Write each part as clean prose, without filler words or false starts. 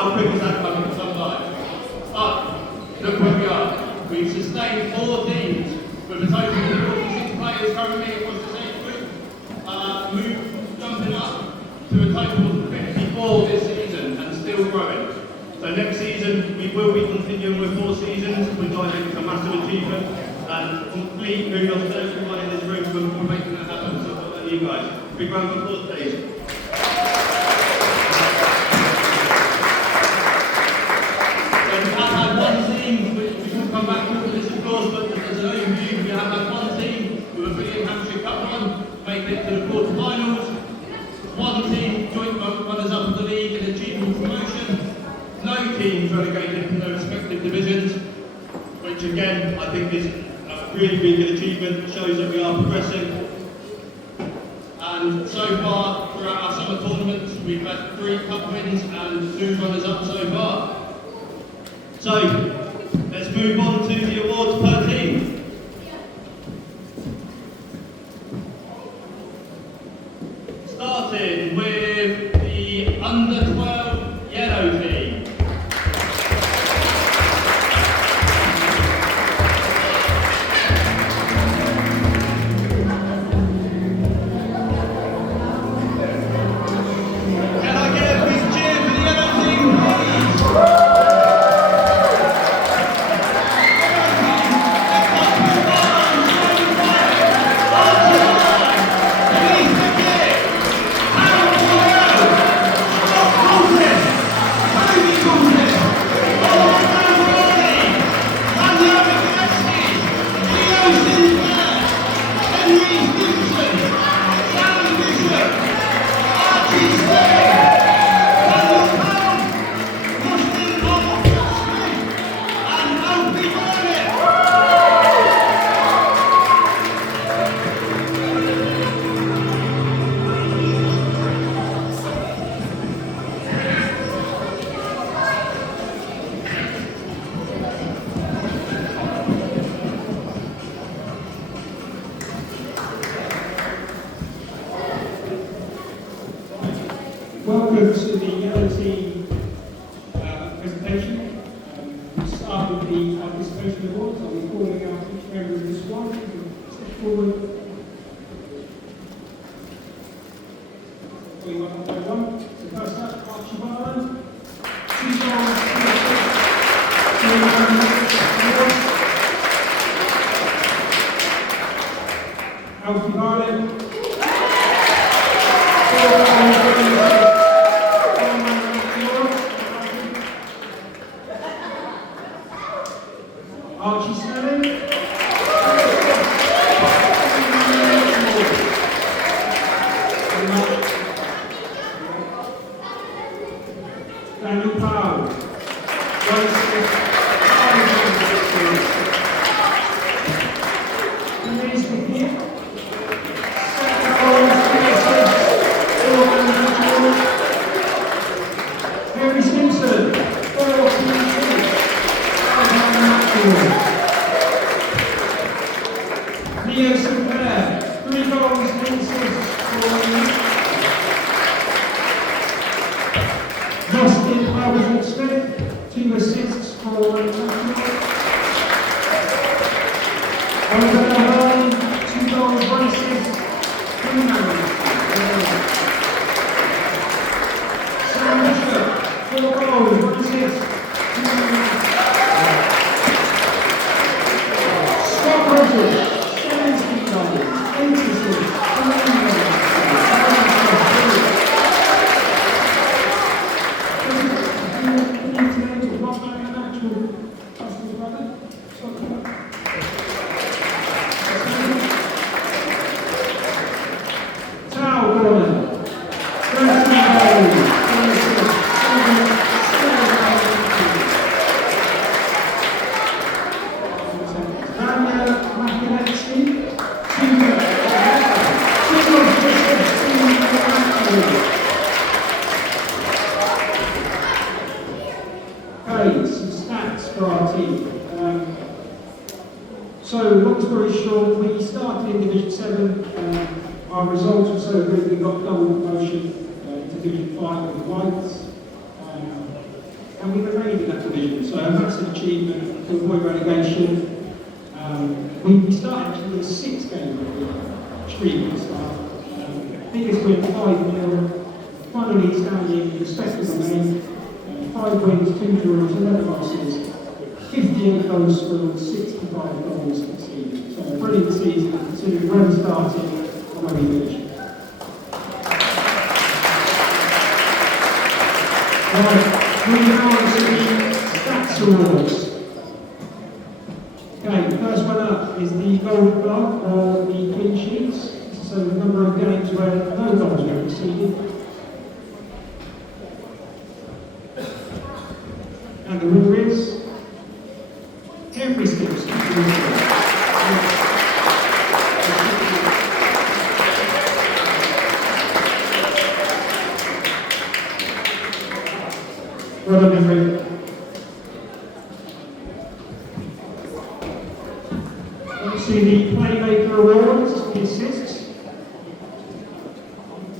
How quick is that coming to some life? But look where we are. We've sustained 4 teams with a total of 46 players currently across the same group, jumping up to a total of 54 this season and still growing. So next season we will be continuing with 4 seasons, which I think is a massive achievement and complete kudos to everyone in this room for making that happen. So well done you guys. Big round of applause please. Come back to this of course, but as an overview, we have had 1 team with a brilliant Hampshire Cup run, making it to the quarter-finals. 1 team joint runners up of the league and achieving promotion. No teams relegated from their respective divisions, which again I think is a really good achievement. It shows that we are progressing. And so far, throughout our summer tournaments, we've had 3 cup wins and 2 runners up so far. So, let's move on to the awards per team. Starting with the under 12 yellow team. Can I get a big cheer for the yellow team, please? Welcome to the yellow team presentation. We'll start with the participation awards. I'll be calling out each member of the squad. Step forward. Going one by one. So first up, Archie Barland. 2 goals, 2 Alfie Barland. 4 goals, Archie Snelling. Daniel Powell. Denise McKee. Harry Simpson. 4-2-2. Leo Sinclair, 3 goals, 1 assist for Justin Howard-Smith, 2 assists for Oliver Hurley, 2 goals, 1 assist, 2 married. Sam Bishop, 4 goals, 1 assist, 2 married. Scott Rogers, 17 goals, 8 assists, 2 married. Some stats for our team. So, long story short, we started in Division 7. Our results were so good we got double promotion to Division 5 with the Whites. and we remained in that division, so a massive achievement to avoid relegation. We started actually with a 6-game streak at the start. Biggest win 5-0, finally standing respectable name, 5 wins, 2 draws, 11 losses, 58 goals scored, 65 goals conceded. So a brilliant season considering where we started and where we finished. Moving on to the stats awards. Okay, the first one up is the gold block or the clean sheets. So the number of games where no goals were conceded. And the winner is every Skips. Well done, everybody. To the Playmaker Awards, the assists.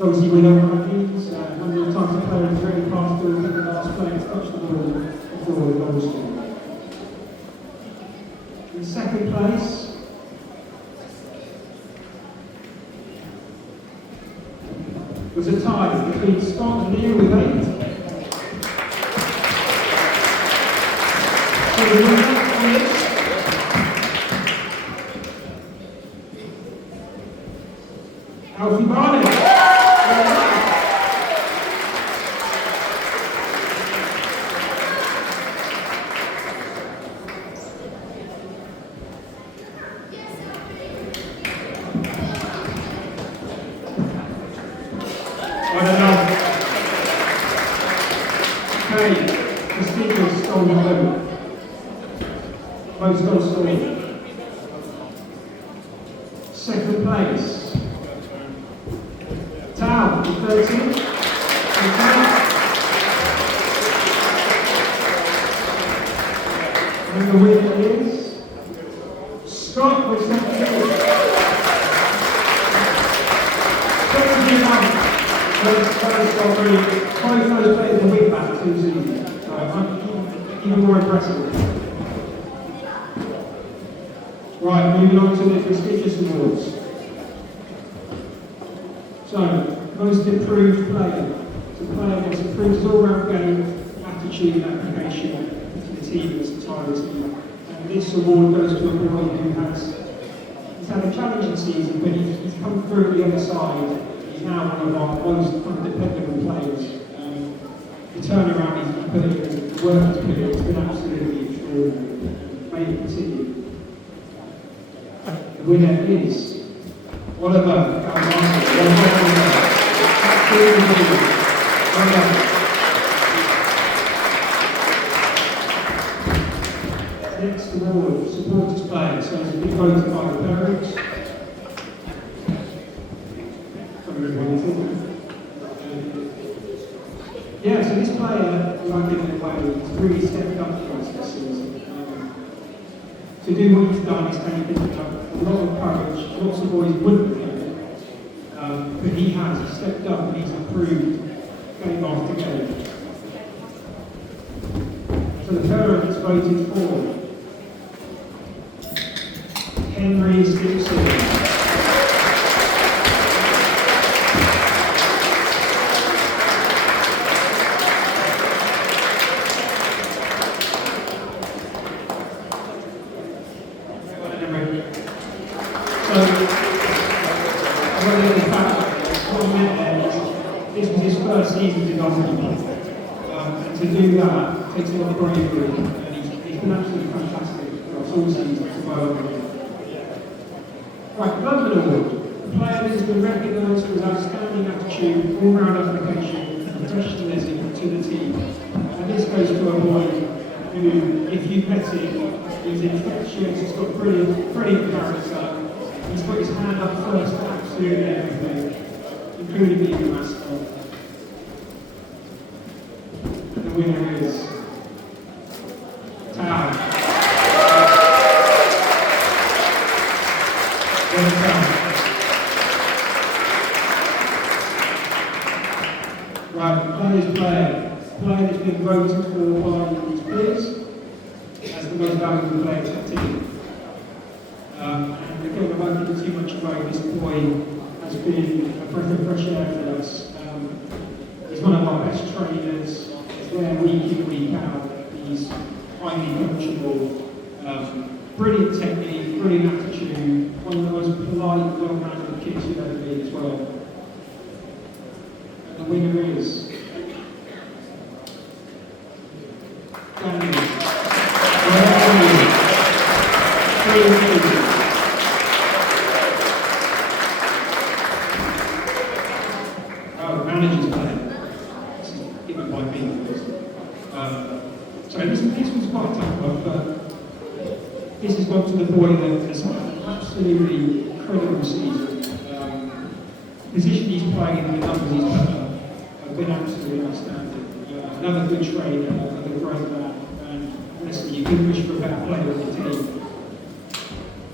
Obviously, we know what that means. Number of times the player has really passed through the last player to touch the ball before the goal scored. In second place, was a tie between Scott and Neil with 8. So the winner is Alfie Barnett. Okay, the speakers stole the vote. Most goals scored. Second place. Tao, with 13. And the winner is Scott with 17. Both those players will win back 2 seasons. So even more impressive. Right, moving on to the prestigious awards. So, most improved player. The player gets improved his all-round game, attitude and application to the team and its entirety. And this award goes to a boy who he's had a challenging season, but he's come through the other side. He's now one of our most dependable players. The turnaround he's put in, the work he's put in, has been absolutely extraordinary. May it continue. The winner is Oliver Calvano. Next award, supporters player. So it's been voted by the parents. Yeah, so this player, who I've given away, has really stepped up for us this season. To do what he's done, he's taken a lot of courage. Lots of boys wouldn't have done it, but he has. He's stepped up and he's improved game after game. So the parents voted for Henry Stimpson. This was his first season in Nottingham, and to do that takes a lot of bravery, and he's been absolutely fantastic across all seasons to work with. Right, the London Award. The player that has been recognised for his outstanding attitude, all-round application, and professionalism to the team. And this goes to a boy who, if you've met him, he's infectious, he's got brilliant character. He's put his hand up first for absolutely everything, including being the mascot. And the winner is Tao. Well done. Right, the player's player. player that's been voted for by his peers as the most valuable player to the team. And again, I won't give too much away. This boy has been a breath of fresh air for us. He's one of our best trainers. He's there week in, week out. He's highly coachable. Brilliant technique, brilliant attitude. One of the most polite, well-mannered kids you've ever been as well. And the winner is Daniel. Oh, manager's player. This is given by me, of course. So this was quite a tough one, but this has gone to the boy that has had an absolutely incredible season. Position he's playing and the numbers he's put up have been absolutely outstanding. Another good trainer, another great man, and honestly, you couldn't wish for a better player on the team.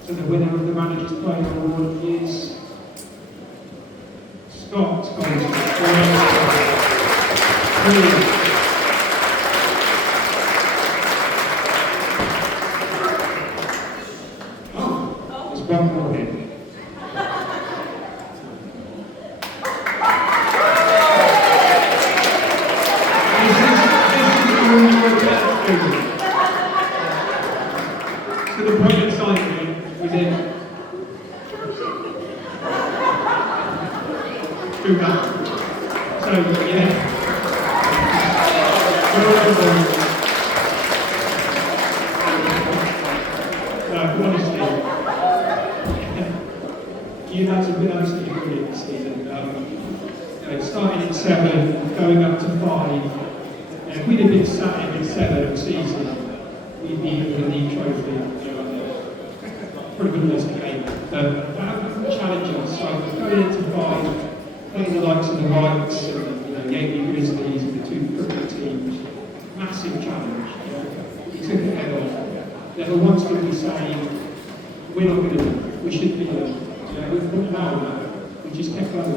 So the winner of the Manager's Player Award is Scott Goldsmith. Oh, there's one more here. So the point of signing was in through that. So yeah. Honestly, you had some good absolutely brilliant this season. Starting at 7, going up to 5. If we'd have been sat in 7 of season, we'd be in the league trophy. Pretty good list game. That challenge us. So going into 5, playing the likes of the Whites and the Yankee Grizzlies and the 2 cricket teams, massive challenge. We took it head on. Never once did we say, we're not going to do it. We should be there. We put an hour on that. We just kept going.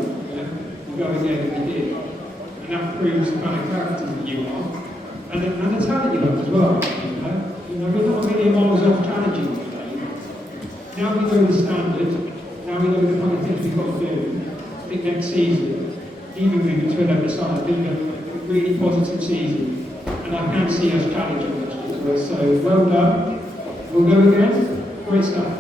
We go again, and we did. And that proves the kind of character that you are. And the talent you have as well. We're not really miles off challenging today. Now we know the standard. Now we know the kind of things we've got to do. I think next season, even moving to 11 side, been a really positive season. And I can see us challenging next year. So well done. We'll go again. Great stuff.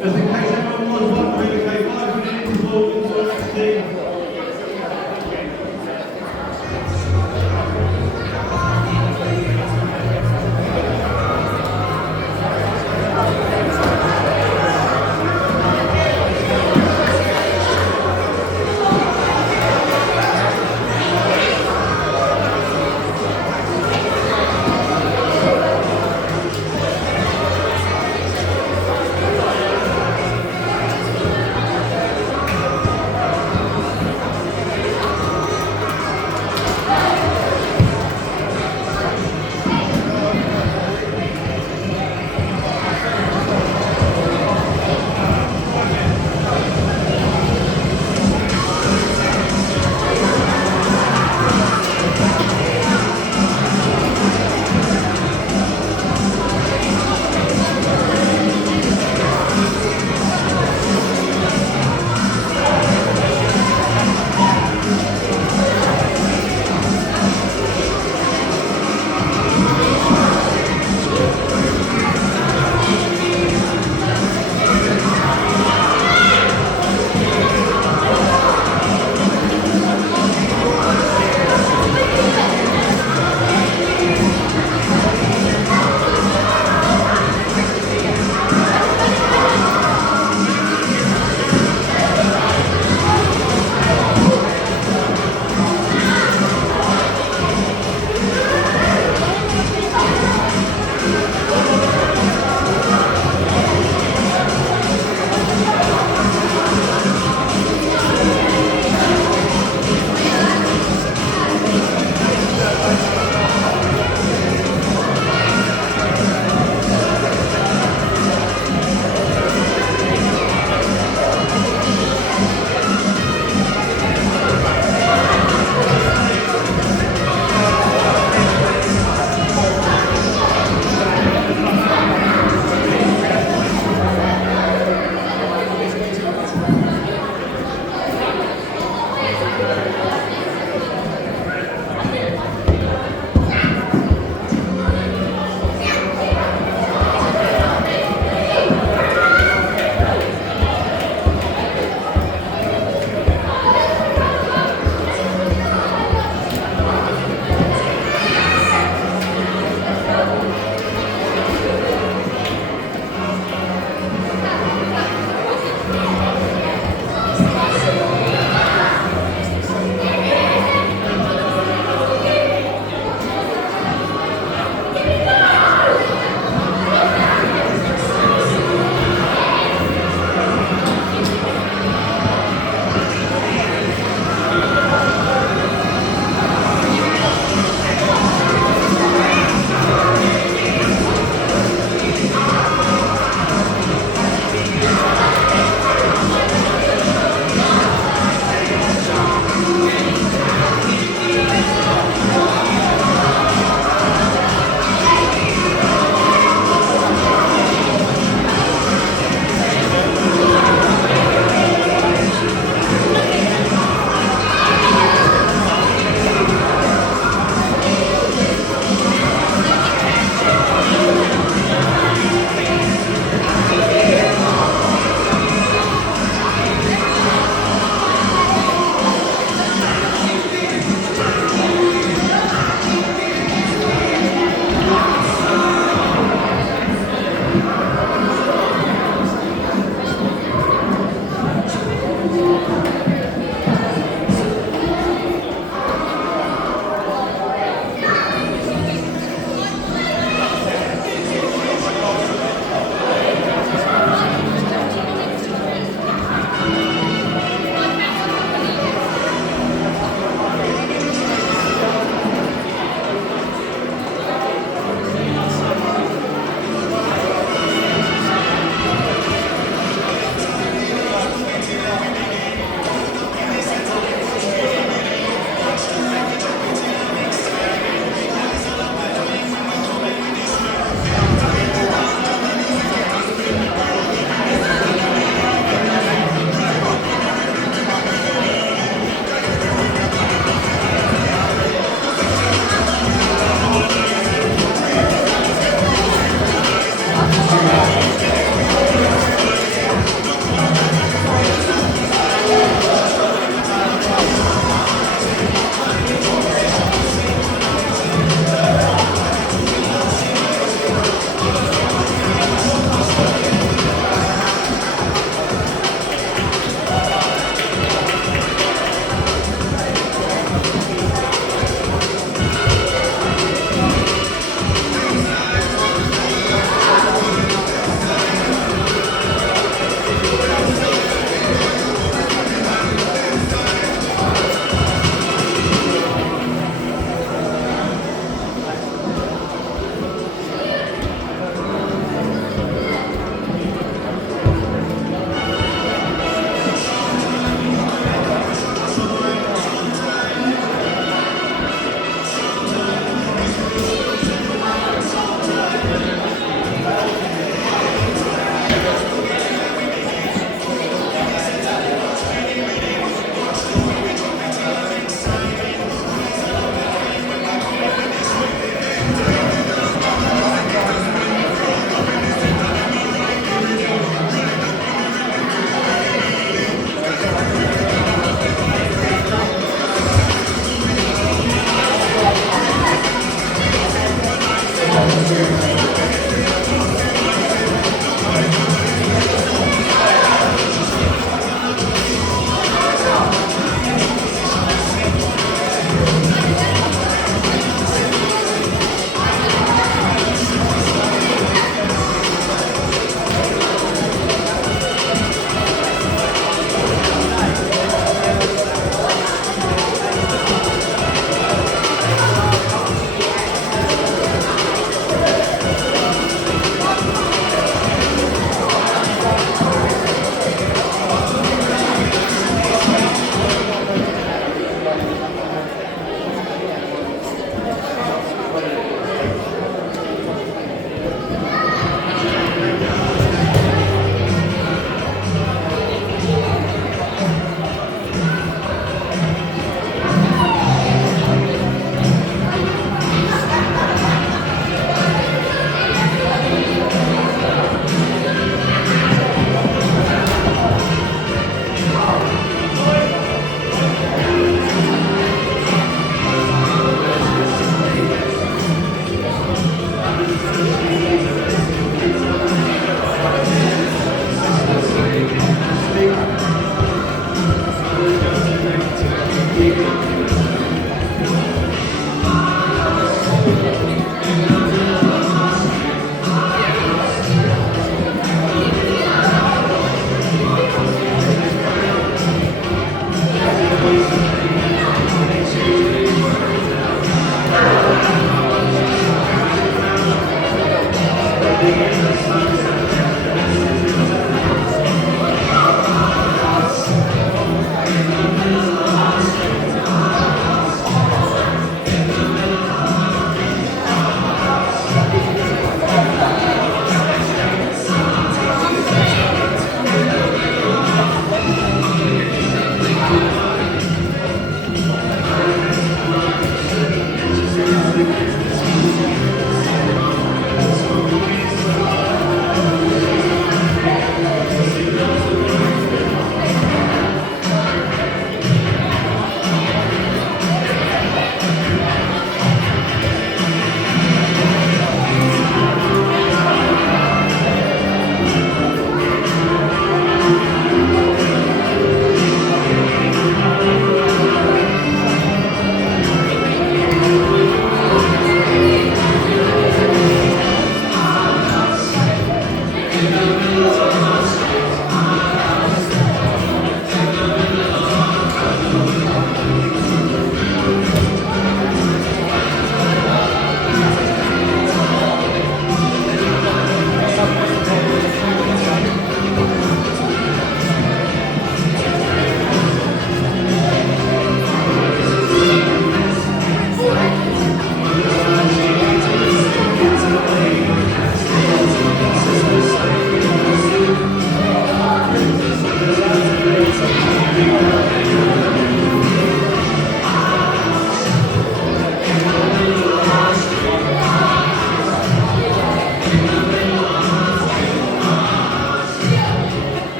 Just in case anyone was wondering, okay, 5-minute interval into the next team.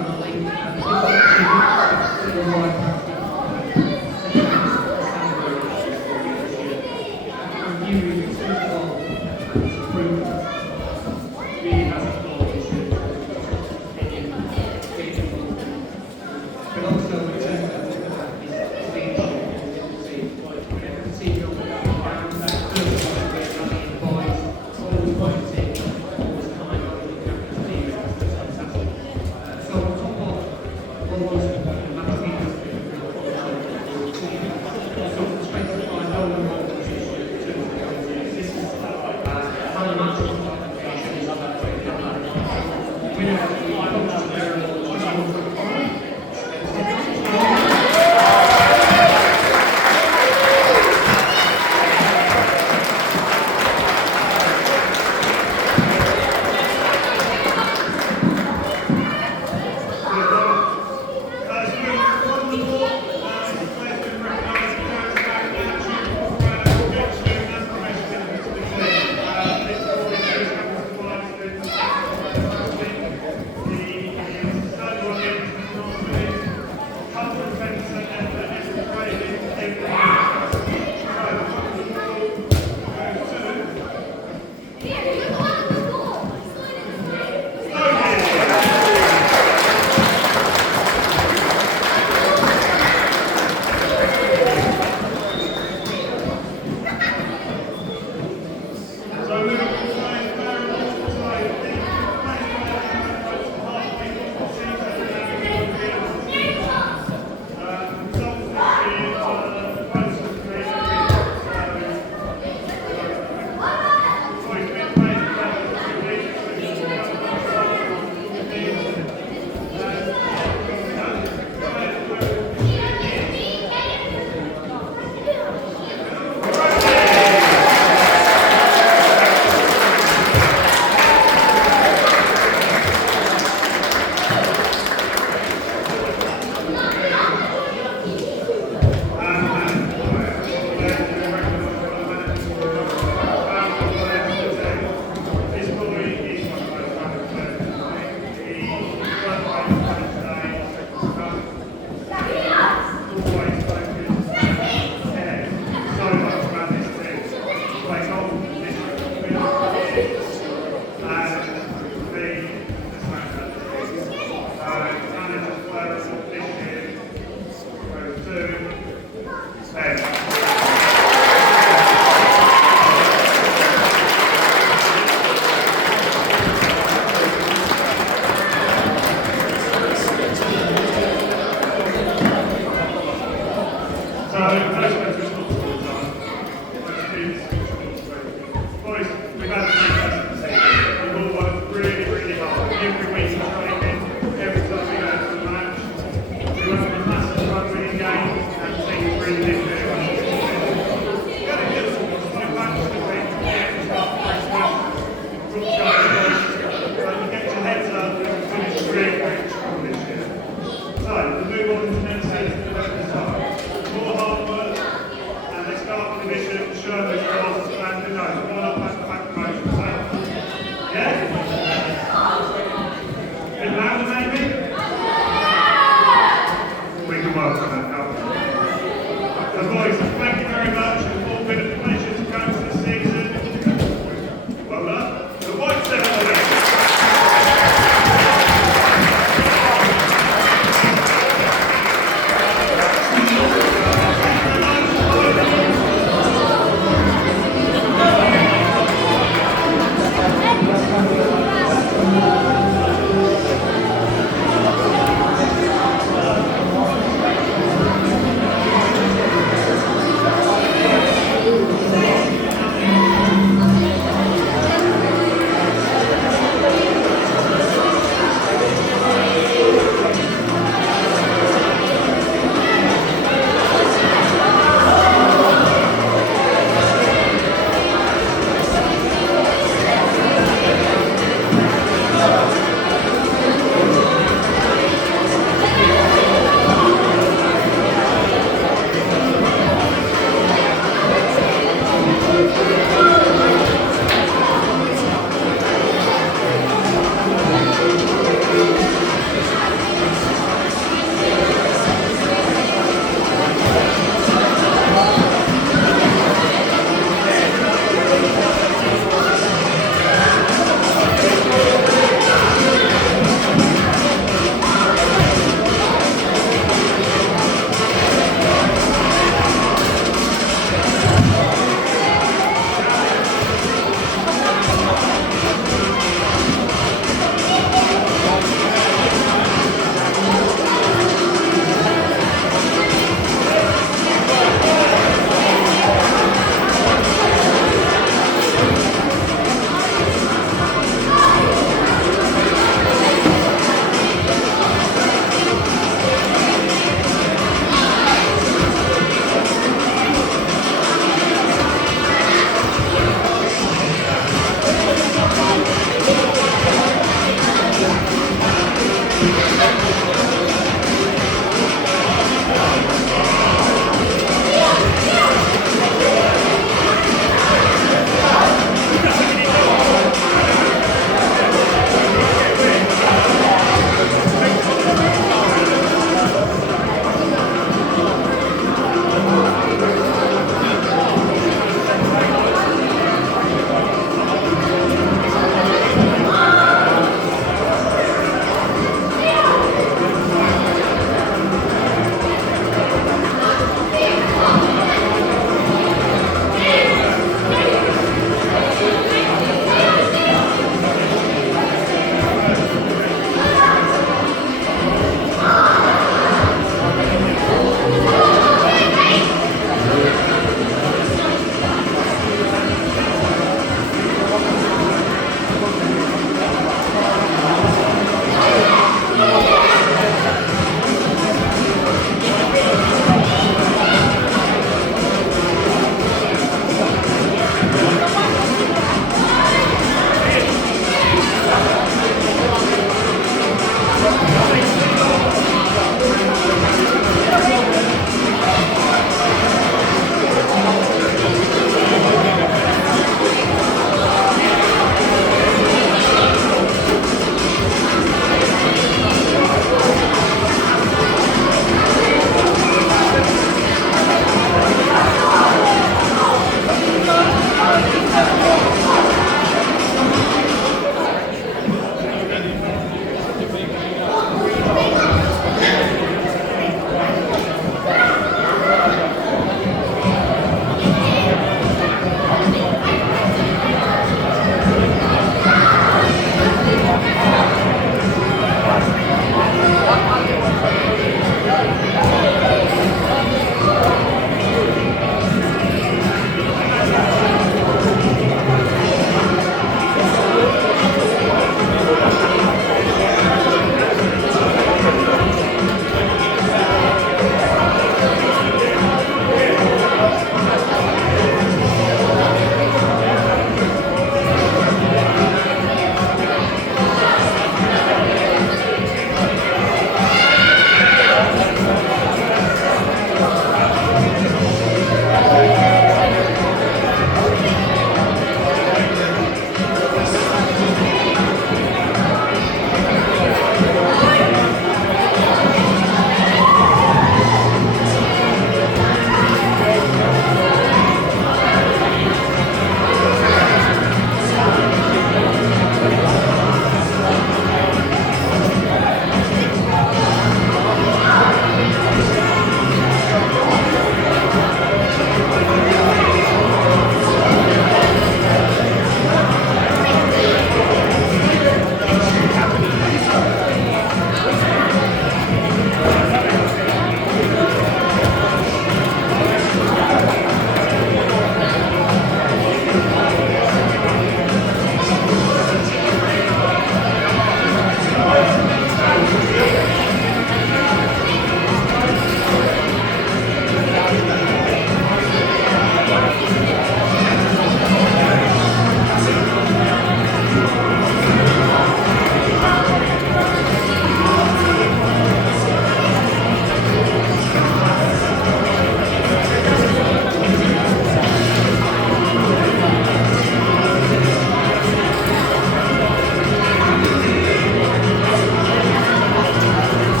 on the link. Reviewing, first of all, improvement. Really has its goal this year. But also, in terms of leadership, see down that first one, the boys, always pointing, always kind, always captain team, it's fantastic. So, on top of all those that team has been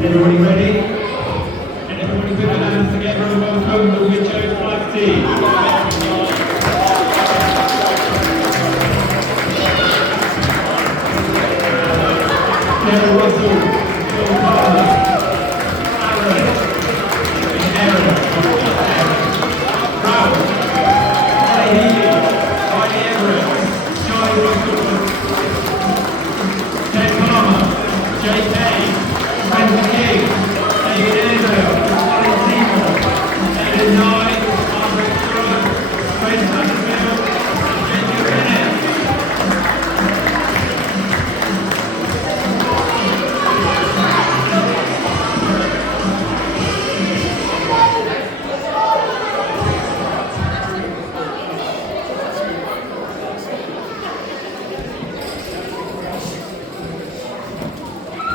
Everybody ready? And everybody put their hands together and welcome the Whitchurch Black Team. Sarah Russell, Phil Palmer, Aaron, Ralph, Holly Healy, Heidi Everett, Charlie Russell, Ted Palmer, JK, Brendan King, David Airedale, Colin Seymour, David Nye, Margaret Stewart, Grace Hutterfield, and Ginger Bennett.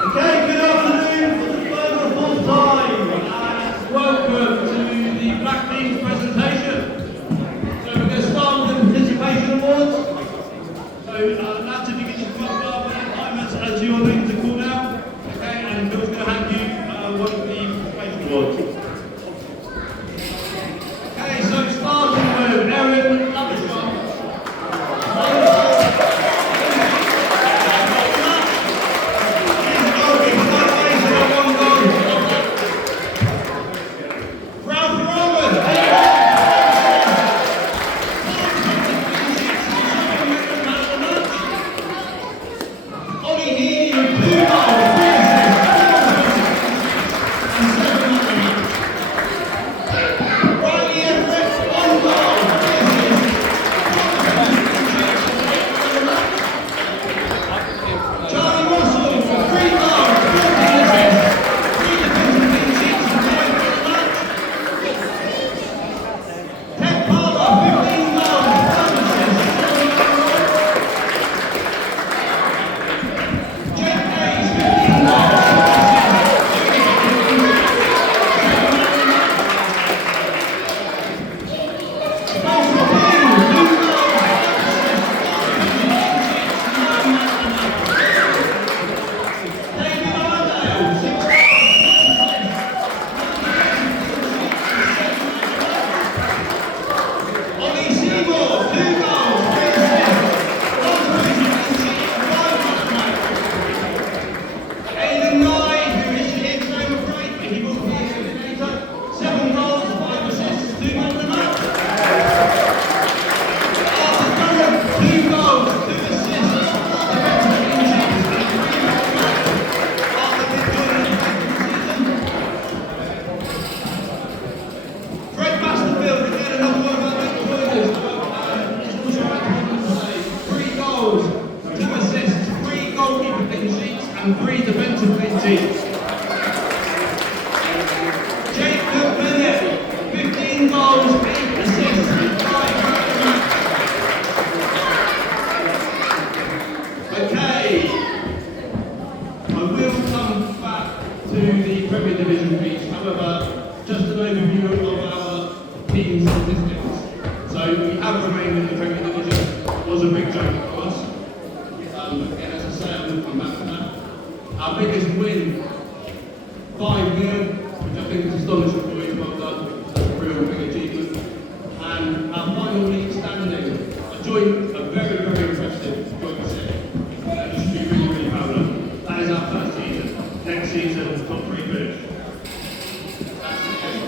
Okay, good afternoon for the third or fourth time, and welcome to the Black Team's presentation. So we're going to start with the participation awards. So that's if you get your club as your name to call now. Okay, and Phil's going to hand you one of the participation awards. Okay, so starting with Erin Lovishcott. And 3 defensive clean sheets. Jacob Bennett, 15 goals, 8 assists, and 5 man of the match. Okay. Our biggest win, 5-0, which I think is astonishing for you, well done. That's a real big achievement. And our final league standing, a very, very impressive joint set. And you should be really, really proud of. That is our first season. Next season, top 3 finish. That's the game.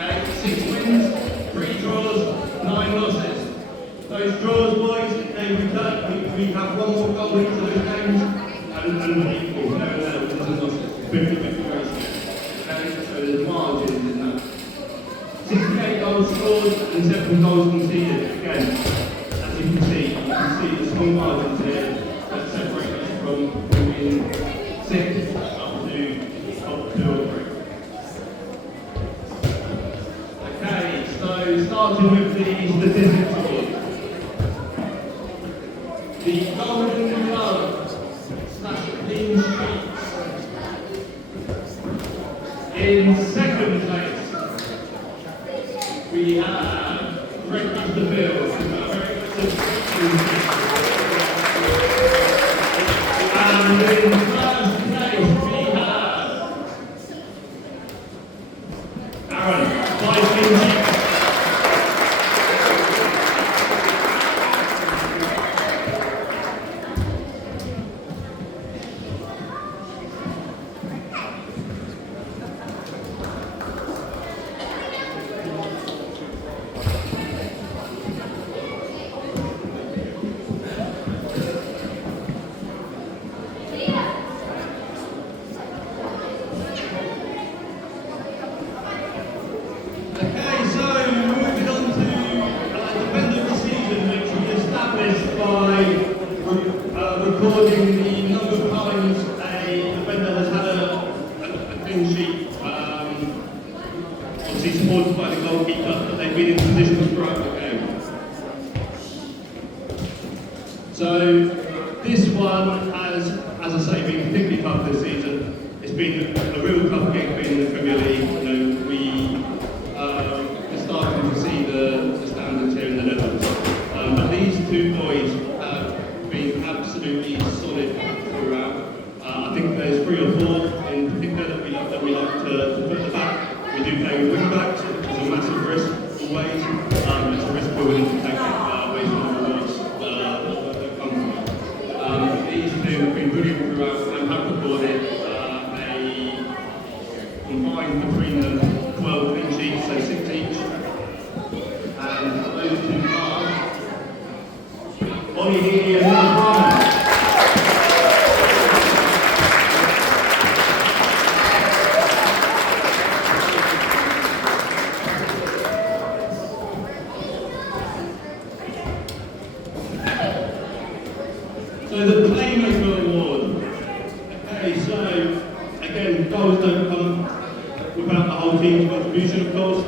Okay, 6 wins, 3 draws, 9 losses. Those draws, boys, they return. We have 1 more goal into those games, and equal, no wins and losses. 50-50 ratio. Okay, so there's margins in that. 68 goals scored and 7 goals conceded. Again, as you can see the small margins here that separate us from being 6 up to 2 or 3. Okay, so starting with the statistics award. The Golden Glove / Clean Sheets. In second place, we have Greg Masterfield. And in first place, we have Aaron, 5 clean sheets. Recording the number of times a defender has had a clean sheet, obviously supported by the goalkeeper, that they've been in position throughout the game. So this one has, as I say, been particularly tough this season. It's been a real tough game being in the Premier League. We're starting to see the standards here in the Netherlands. But these 2 boys have been absolutely solid throughout. I think there's 3 or 4 in particular that we like to put the back. We do play with wing backs, which is a massive risk always. It's a risk we're willing to take away from the rewards that come from it. These 2 have been brilliant throughout and have recorded a combined between them 12 clean sheets, so 6 each. And those 2 are Ollie Healy and Noah Brahman. So the Playmaker Award. Okay, so again, goals don't come without the whole team's contribution, of course.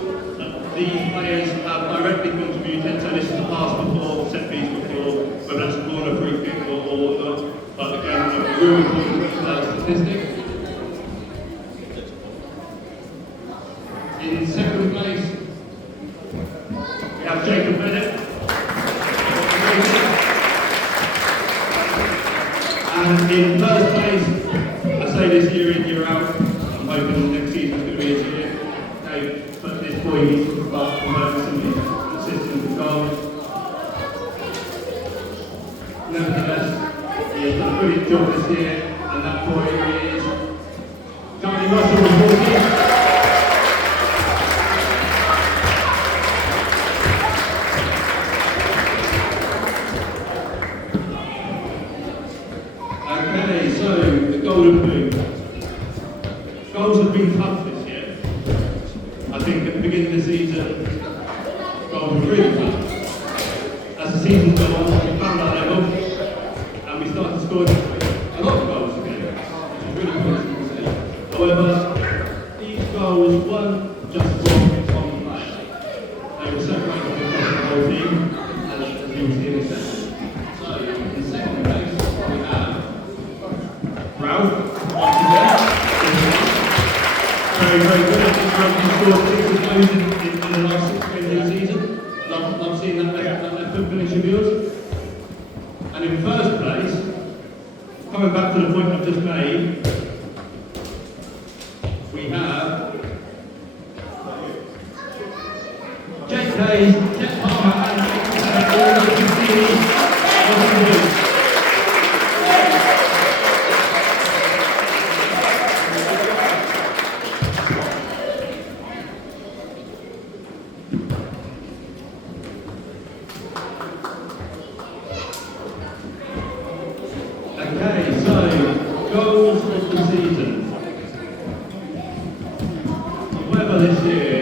These players have directly contributed, so this is a pass before, set piece before, whether that's a corner, free kick or whatnot. But again, a really important statistic. In second place, we have Jacob Bennett. And in first place, I say this year in, year out, I'm hoping next season is going to be his year. But this boy needs to start converting some consistent with goals. Nevertheless, he has done a brilliant job this year, and that boy is Johnny Russell with 14. Okay, so the Golden Boot. Goals have been tough this year. I think at the beginning of the season, goals were really tough. As the season's gone on, we found our level, and we started scoring a lot of goals again, which is really positive to see. However, these goals weren't just from one player. They were separated across the whole team, as you will see in a second. So, in second place, we have Ralph, once again. Very, very good. I think Ralph scored 6 goals in the last 6 games of the season. Love seeing that left foot finish of yours. And in first place, coming back to the point I've just made, plays Jet Palmer and all the Christini. Okay, so goals of the season. The weather this year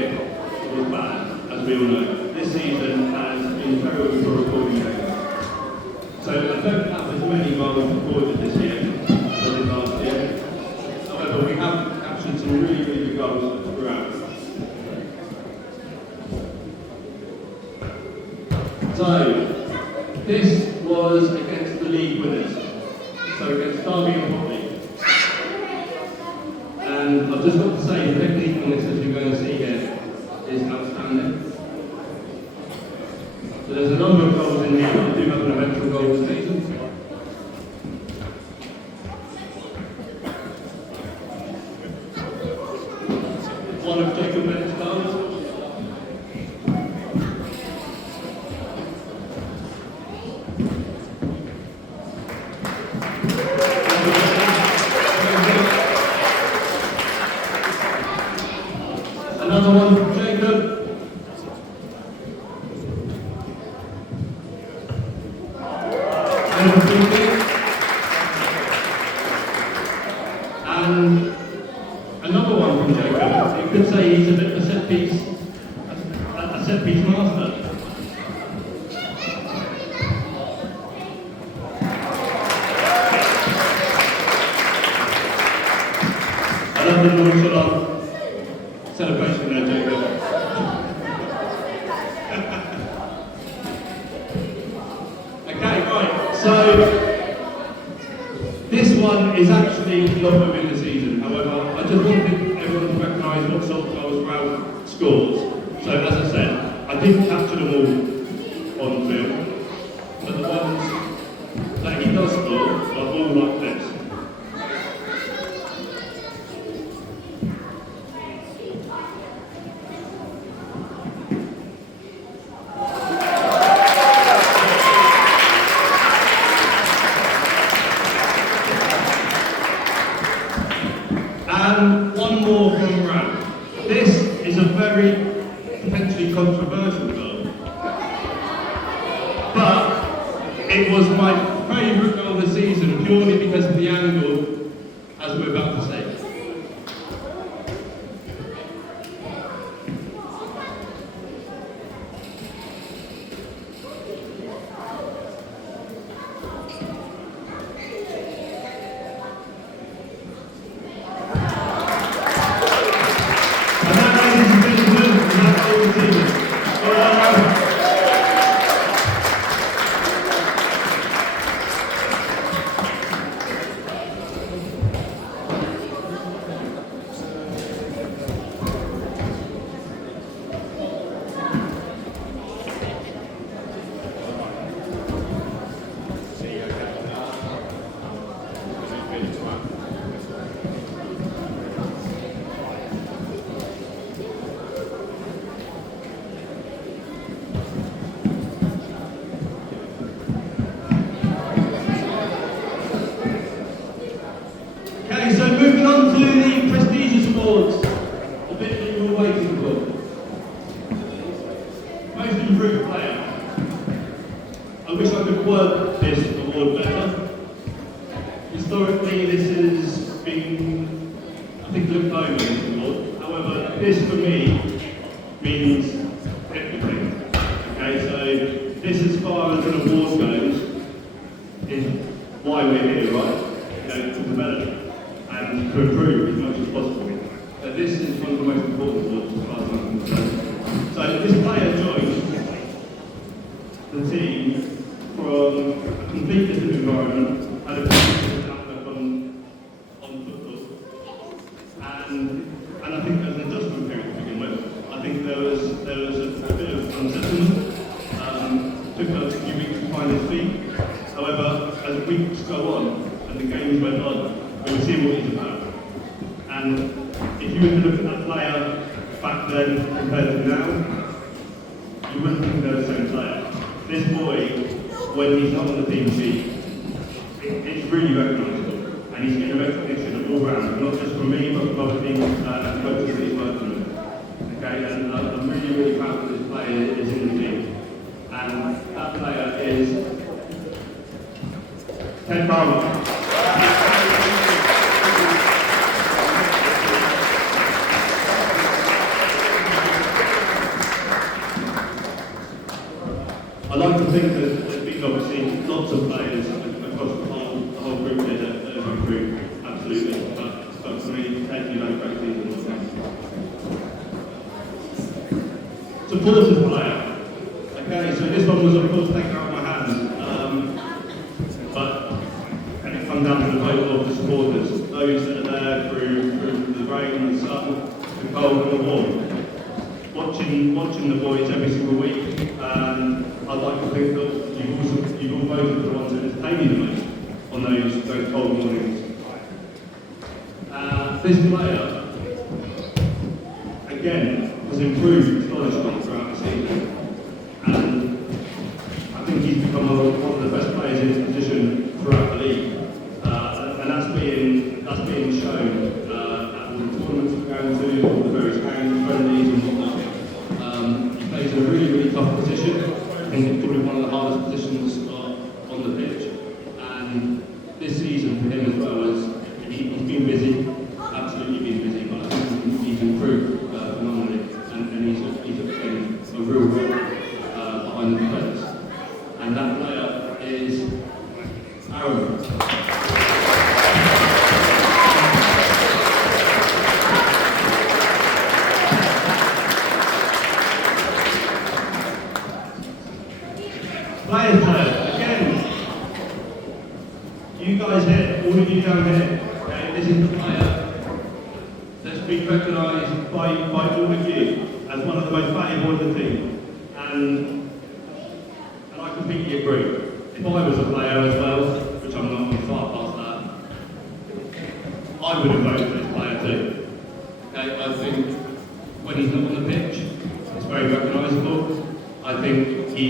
was bad, as we all know. This season has been terrible for recording games. So I don't have as many goals recorded this year as I did last year. However, we have captured some really, really good goals throughout. So, this was against the league winners. So against Derby and Potley. And I've just got to say, the technique on this, as you're going to see here, is outstanding. So there's a number of goals in here. I do have an eventual goal this season. One of Jacob Bennett's goals. Another one from Jacob. And another one from Jacob. You could say he's a bit of a set piece master. I love the nonchalant celebration there, Jacob. Okay, right, so this one is actually not within the season. However, I just wanted everyone to recognise what sort of goals Ralph scores. So as I said, I didn't capture them all on film, but the ones that he does score are all like this. And one more from Ralph. This is a very potentially controversial goal, but it was my favourite goal of the season purely because of the angle, as we're about to say. Okay, so moving on to the prestigious awards, the bit that you were waiting for. Most improved player. I wish I could word this award better. Historically, this has been, I think, looked over this award. However, this for me means everything. Okay, so this, as far as an award goes, is why we're here, right? To develop and to improve as much as possible. So this is one of the most important awards as far as I'm concerned. So this player joined the team from a complete different environment, had a completely different outlook on football, and I think there was an adjustment period to begin with. I think there was a bit of unsettlement. Took us a few weeks to find his feet. However, as weeks go on and the games went on, we would see what he's about. And if you were to look at that player back then compared to now, you would this boy, when he's not on the team sheet, it's really recognisable, and he's getting recognition all round, not just from me, but from other teams and coaches that he's working with. Okay, and I'm really, really proud that this player is in the team, and that player is Ted Barber. I like to think that there's been obviously lots of players across the whole group here that have improved, absolutely. But for me, Ted, you know, great season. Supporters player. Okay, so this one was of course taken out of my hands. And it comes down to the vote of the supporters, those that are there through the rain, the sun, the cold and the warm. Watching the boys every single week, I'd like to think that you've all voted for the ones that entertain you the most on those cold mornings. This player, again, has improved astonishingly throughout the season, and I think he's become one of the best players in his position throughout the league, and that's being shown at all the tournaments we're going to, all the various games, friendlies and whatnot. He plays in a really, really tough position. I think it's probably one of the hardest positions on the pitch. And this season for him as well he's been busy, absolutely been busy, but I think he's improved phenomenally, and he's been a real role behind the defence. And that player is Aaron. Players player, again, you guys here, all of you down here, okay, this is the player that's been recognised by all of you as one of the most valuable of the team. And I completely agree. If I was a player as well, which I'm not, I'm far past that, I would have voted for this player too. Okay, I think when he's not on the pitch, it's very recognisable. I think he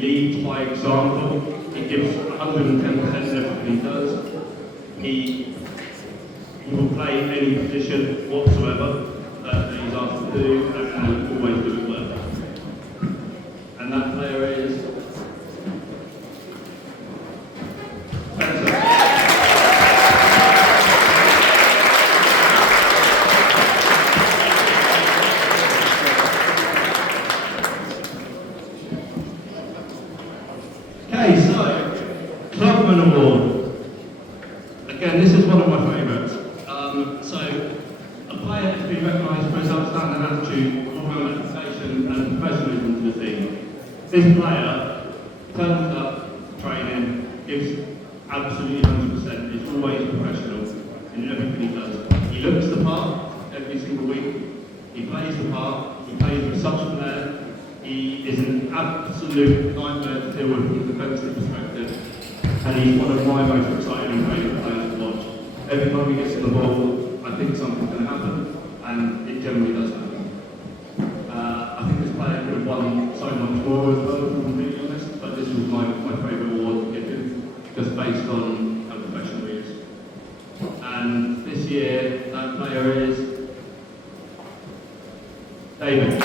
leads by example. He gives 110% in everything he does. He will play any position whatsoever that he's asked to do, and will always do it well. And that player is Spencer. Okay, so Clubman Award. Again, this is one of my favourites. So a player has been recognised for his outstanding attitude, all-round application and professionalism to the team. This player turns up, training, gives absolutely 100%, is always professional in everything he does. He looks the part every single week, he plays the part, he plays with such flair. He is an absolute nightmare to deal with from a defensive perspective, and he's one of my most exciting and favourite players to watch. Every time he gets on the ball, I think something's going to happen, and it generally does happen. I think this player could have won so much more as well, if I'm completely honest, but this was my favourite award to give him, just based on how professional he is. And this year, that player is David.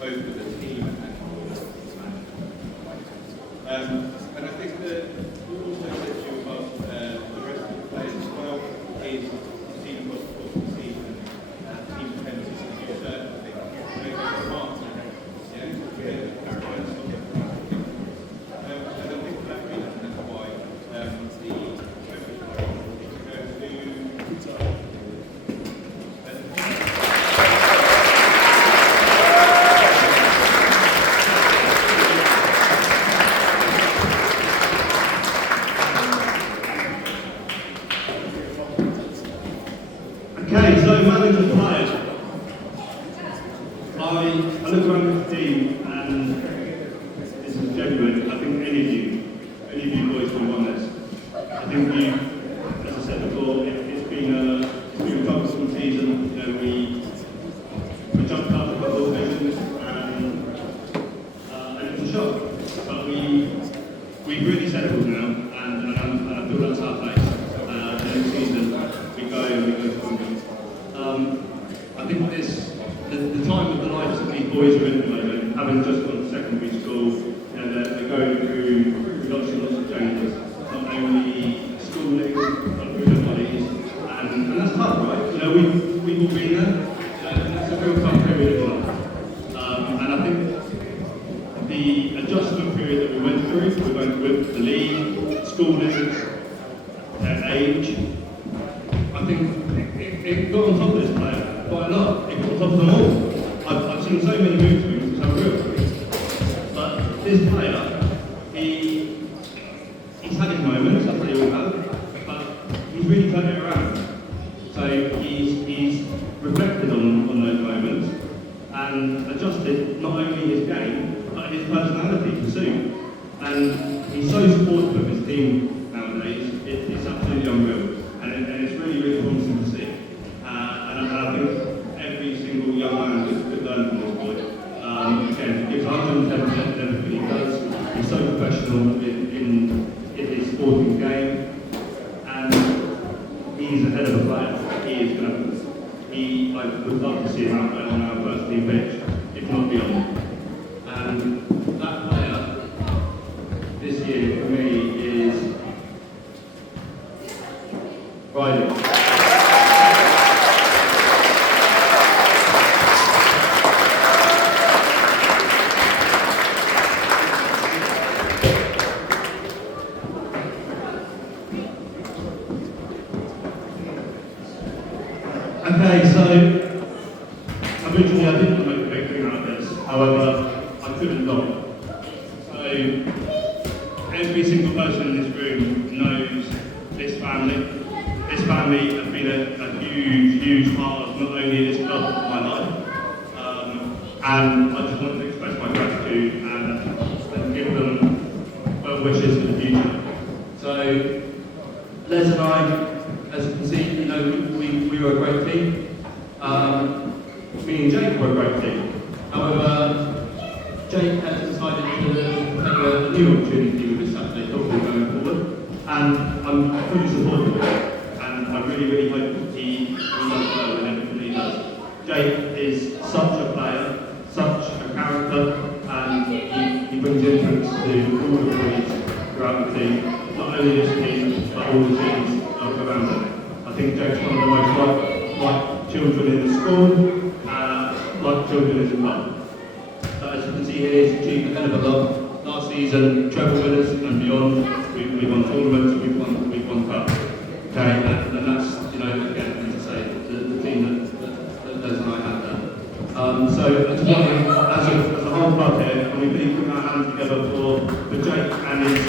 Both of the And I think that we also said to you about the rest of the players as well is team across the course of the season, team dependencies to do certain things. Maybe marks, yeah, and I think for that reason, that's why the Okay, so manager players. I look around the team and this is genuine. I think any of you boys will want this. I think you, as I said before, it's been a troublesome season. You know, we jumped up a couple of divisions and it was a shock. But we've really settled now, and I feel that's our place. The next season we go stronger. I think the time of the lives that these boys are in at the moment, having just gone to secondary school, you know, they're going through lots of changes, not only schooling, but through their bodies, and that's tough, right? You know, we've all been there, and it's a real tough period of life. And I think the adjustment period that we went with the league, schooling, their age, I think it got on top of this player quite a lot. It got on top of them all. I've seen so many moves from him, it's unreal. But this player, he's had his moments, as they all have, but he's really turned it around. So he's reflected on those moments and adjusted not only his game, but his personality to suit. And he's so supportive of his team nowadays, it's absolutely unreal. And it's really promising to see. And I think every single young man could learn from this boy. Again, he gives 110% in everything he does. He's so professional in his sporting game. And he's a head of a player. I would love to see him out there on our first team pitch, if not beyond. And that player, this year for me, is Riley. Okay, so originally I didn't want to make a big thing out of this, however, I couldn't not. So every single person in this room knows this family. This family has been a huge part of not only this club but my life. And I just wanted to express my gratitude and give them well wishes for the future. So Les and I, as you can see, you know, we were a great team. Me and Jake were a great team. However, Jake has decided to take a new opportunity with his Saturday football going forward, and I'm fully supportive of it. And I really hope he does well in everything he does. Jake is such a player, such a character, and he brings interest to all the boys throughout the team, not only this team, but all the teams around him. I think Jake's one of the most liked children in the school, like children in the club. But as you can see here, he's achieved a hell of a lot. Last season, treble winners and beyond. We've won tournaments, we've won cups. Okay, and that's, you know, again, as I say, the team that Les and I had there. So I just want to, as a whole club here, can we please put our hands together for Jake and his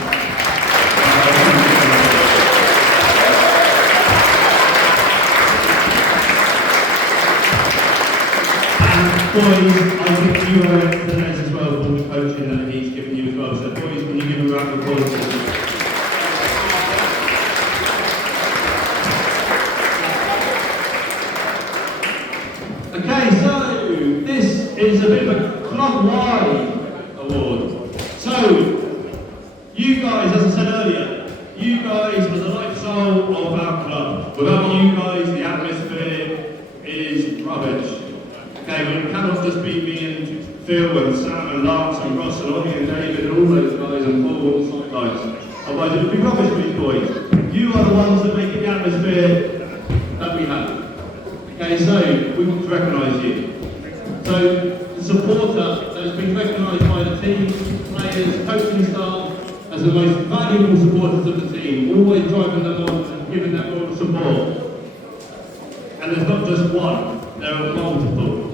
boys, I think you owe it to Les as well for all the coaching that he's given you as well. So boys, can you give a round of applause? Okay, so this is a bit of a club-wide award. So, you guys, as I said earlier, you guys are the life soul of our club. Without you guys, the atmosphere is rubbish. Okay, well, it cannot just be me and Phil and Sam and Lance and Ross and Ollie and David and all those guys and Paul Otherwise it would be rubbish for these boys. You are the ones that make it the atmosphere that we have. Okay, so we want to recognise you. So the supporter that has been recognised by the team, players, coaching staff as the most valuable supporters of the team, always driving them on and giving that moral support. And there's not just one, there are multiple.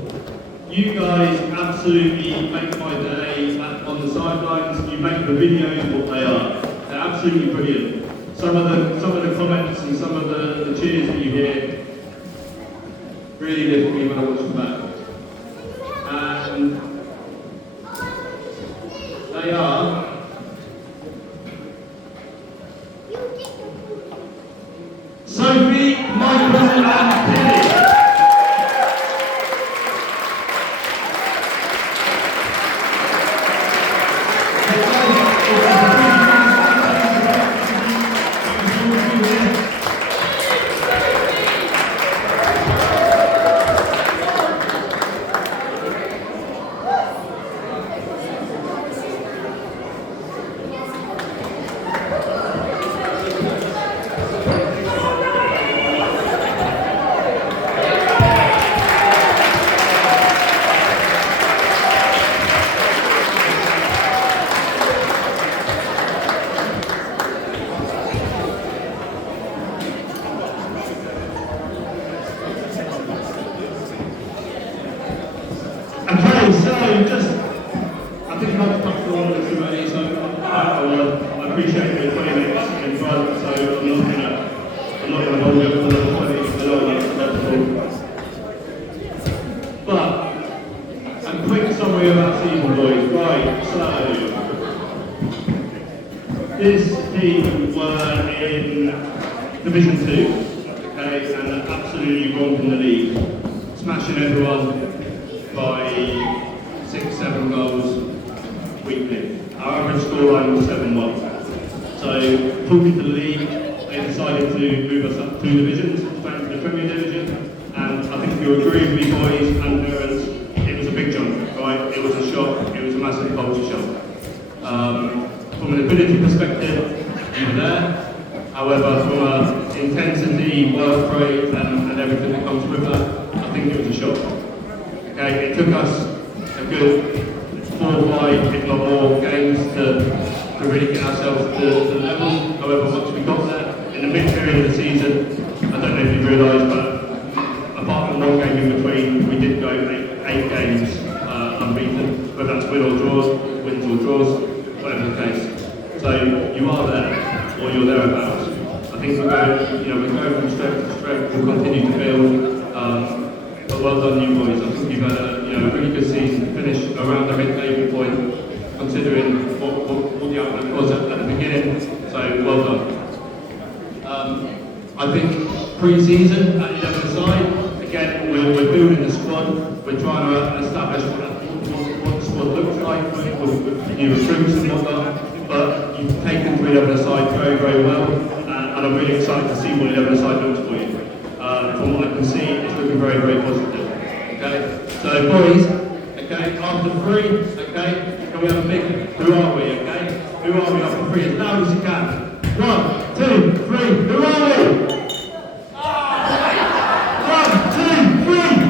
You guys absolutely make my day on the sidelines. You make the videos what they are. They're absolutely brilliant. Some of the comments and some of the cheers that you hear really lift me when I watch them back. And they are Sophie, Michael and Tilly. I think I've touched on all of this already, so I appreciate the 20 minutes in front, so I'm not going to hold you up for another 20, I know that's cool. But, a quick summary of our season, boys. Right, so, this team were in Division 2, okay, and absolutely romping the league, smashing everyone by 6-7 goals weekly. Our average scoreline was 7-1. So, talking to the league, they decided to move us up 2 divisions, back to the Premier Division, and I think you'll agree with me, boys and parents, it was a big jump, right? It was a shock, it was a massive culture shock. From an ability perspective, you were there. However, from an intensity, work rate, and everything that comes with that, I think it was a shock. Okay, it took us a good 4 or 5, if not more, games to really get ourselves to the level. However, once we got there, in the mid-period of the season, I don't know if you realise, but apart from 1 game in between, we did go 8 games unbeaten, whether that's wins or draws, whatever the case. So you are there, or you're thereabouts. I think we're going from strength to strength. We'll continue to build. But well done, you boys. I think you've had a really good season. Finished around the mid-table point, considering what the outlook was at the beginning. So well done. I think pre-season at 11-a-side, again we're building the squad. We're trying to establish what the squad looks like with new recruits and whatnot. But you've taken to 11-a-side very, very well, and I'm really excited to see what 11-a-side looks for you. From what I can see, it's looking very, very positive. Okay, so boys, okay, after 3, okay, can we have a big who are we? Okay, who are we after 3? As loud as you can. 1, 2, 3. Who are we? 1, 2, 3.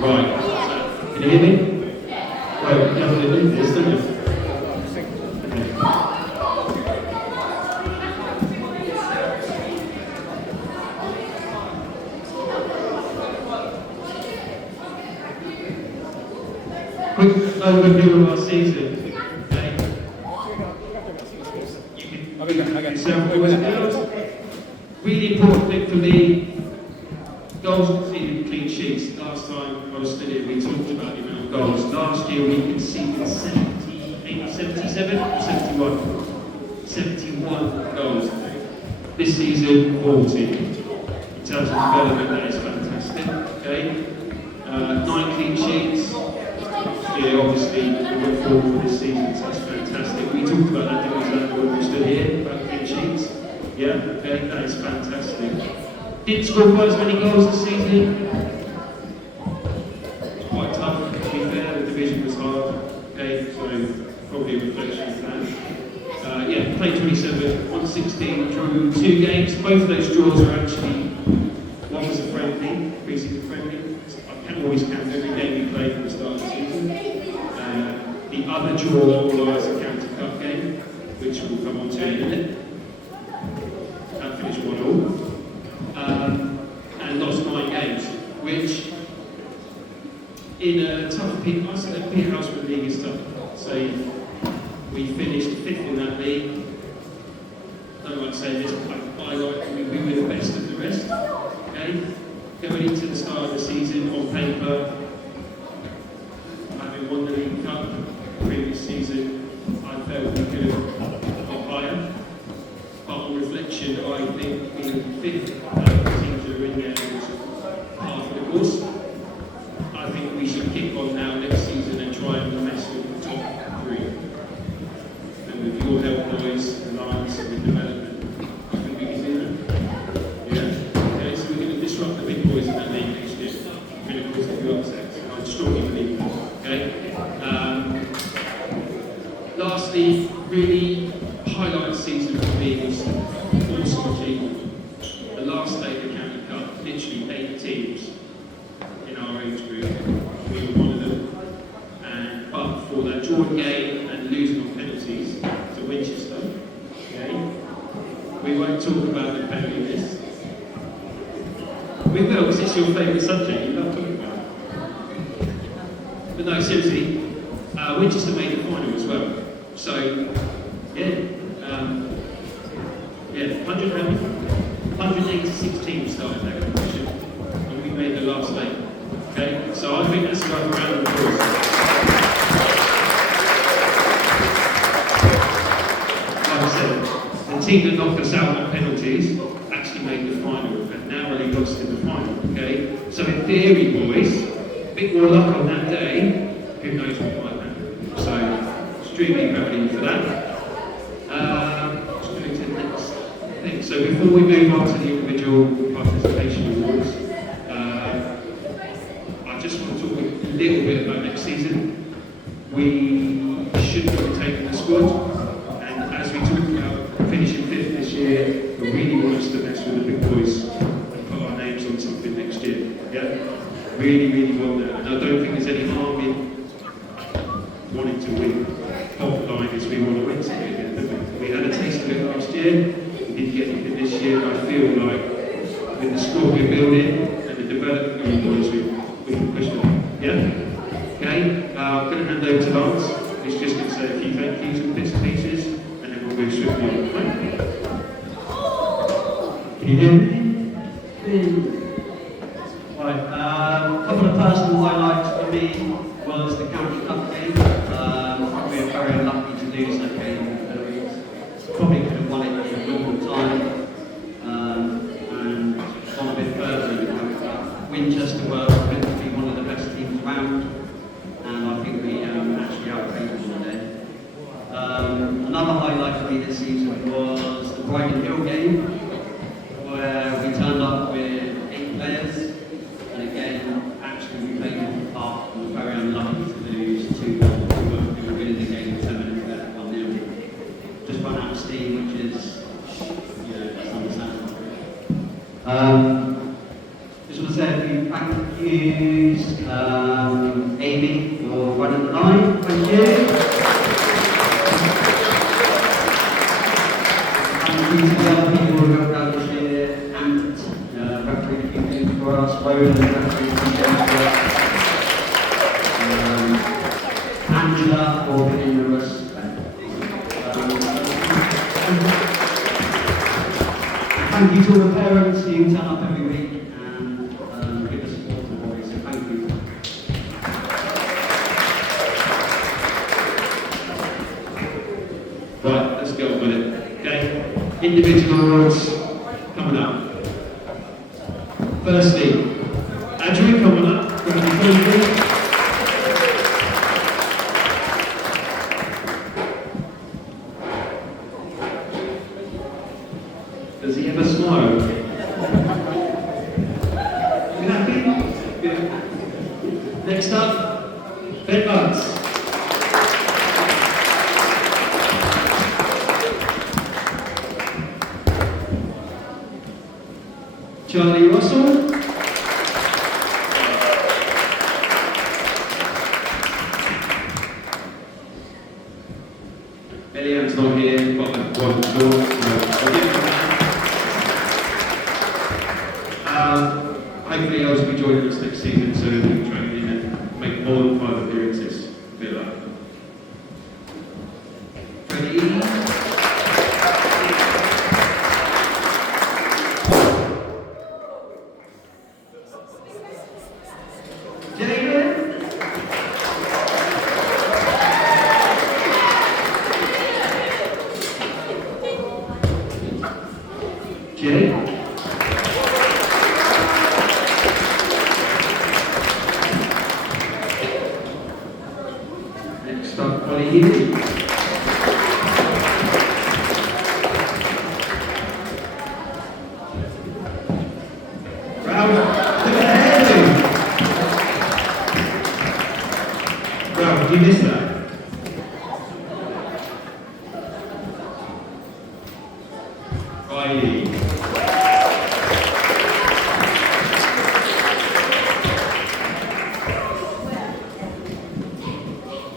Right. So, can you hear me? Right, you have to do this, don't you? Quick overview of our season. Okay. You can yourself boys and girls. Really important thing for me, goals conceded, clean sheets. Last time I was stood here, we talked about the amount of goals. Last year we conceded 78, 77 or 71? 71 goals. This season, 40. In terms of development, that is fantastic. Okay. 9 clean sheets. Yeah, obviously, we went forward for this season, so that's fantastic. We talked about that, didn't we, when we stood here, about clean sheets. Yeah, okay, that is fantastic. Didn't score quite as many goals this season. It's quite tough, to be fair, the division was hard. Okay, so probably a reflection of that. Yeah, played 27, 116, drew 2 games. Both of those draws are actually, one was a friendly, pre-season friendly. I can't always count every game we played from the start of the season. The other draw was a county cup game, which we'll come on to in a minute. That finished 1-1. And lost 9 games, which in a tough I said the Peter Houseman League is tough. So we finished 5th in that league. I don't like saying this, but I like we were the best of the rest. Okay? Going into the start of the season, on paper, having won the League Cup the previous season, I felt we could have got higher. But on reflection, I think being 5th teams that are in there is half of the course. I think we should kick on now next season and try and mess with the top 3. And with your help, boys, and Lions, and the development, I think we can do that. Yeah? Okay, so we're going to disrupt the big boys in that league next year. We're going to cause a few upsets. I strongly believe that. Okay? Lastly, really highlight season for me was awesome achievement. The last day of the County Cup, literally 8 teams in our age group. We were one of them. But for that drawing game and losing on penalties to Winchester, okay, we won't talk about the penalty list. We will, because it's your favourite subject, you love talking about it. But no, seriously, Winchester made the final as well. So, yeah, 186 teams started that competition, and we made the last 8. Okay, so I think that's worth a round of applause. Like I said, the team that knocked us out on penalties actually made the final and narrowly lost in the final. Okay, so in theory, boys, a bit more luck on that day. Who knows what might happen? So, extremely proud of you for that. Just going to the next thing. So before we move on to the individual participation awards, I just want to talk a little bit about next season. We should be retaining the squad, and as we talked about finishing 5th this year, we really want us to mess with the big boys and put our names on something next year. Yeah? Really, really want that. And I don't think there's any harm in wanting to win. Bottom line is we want to win something again, don't we? We had a taste of it last year, we didn't get anything this year, and I feel like with the squad we're building and the development of you boys, we can push them. Yeah? Okay? I'm going to hand over to Lance. He's just going to say a few thank yous and bits and pieces, and then we'll move swiftly on. Right? Can you hear me? Right, a couple of personal highlights for me was the County Cup game. We were very unlucky to lose that game. We probably could have won it in a normal time and gone a bit further in the County Cup. Winchester were meant to be one of the best teams around, and I think we actually outplayed them there. Another highlight for me this season was the Brighton Hill game, where we turned up with 8 players. And again, actually we played them half and were very unlucky to lose 2-1. We were winning the game 10 minutes left, 1-0. Just run out of steam, which is, that's understandable. Just want to say a few thank yous. Amy for running the line. Thank you. Thank you to the other people who have done this year and refereed a few things for us. Roland refereed a few things for us. Angela for being with us. Thank you to all the parents who turn up every week and give us support and boys. So thank you. Right, let's get on with it. Okay, individual awards coming up. Firstly, Adrian coming up. Grab your phone. Does he ever smile? You happy? Good. Next up, Ben Buds. Charlie Russell. Elian's not here, but I've got the door. Hopefully else will be joining us next season so we can train in and make more than 5 appearances. Feel that. Ready? David? Jay? Next up, Ollie Healy. Ralph, look at him! Ralph, did you miss that? Riley.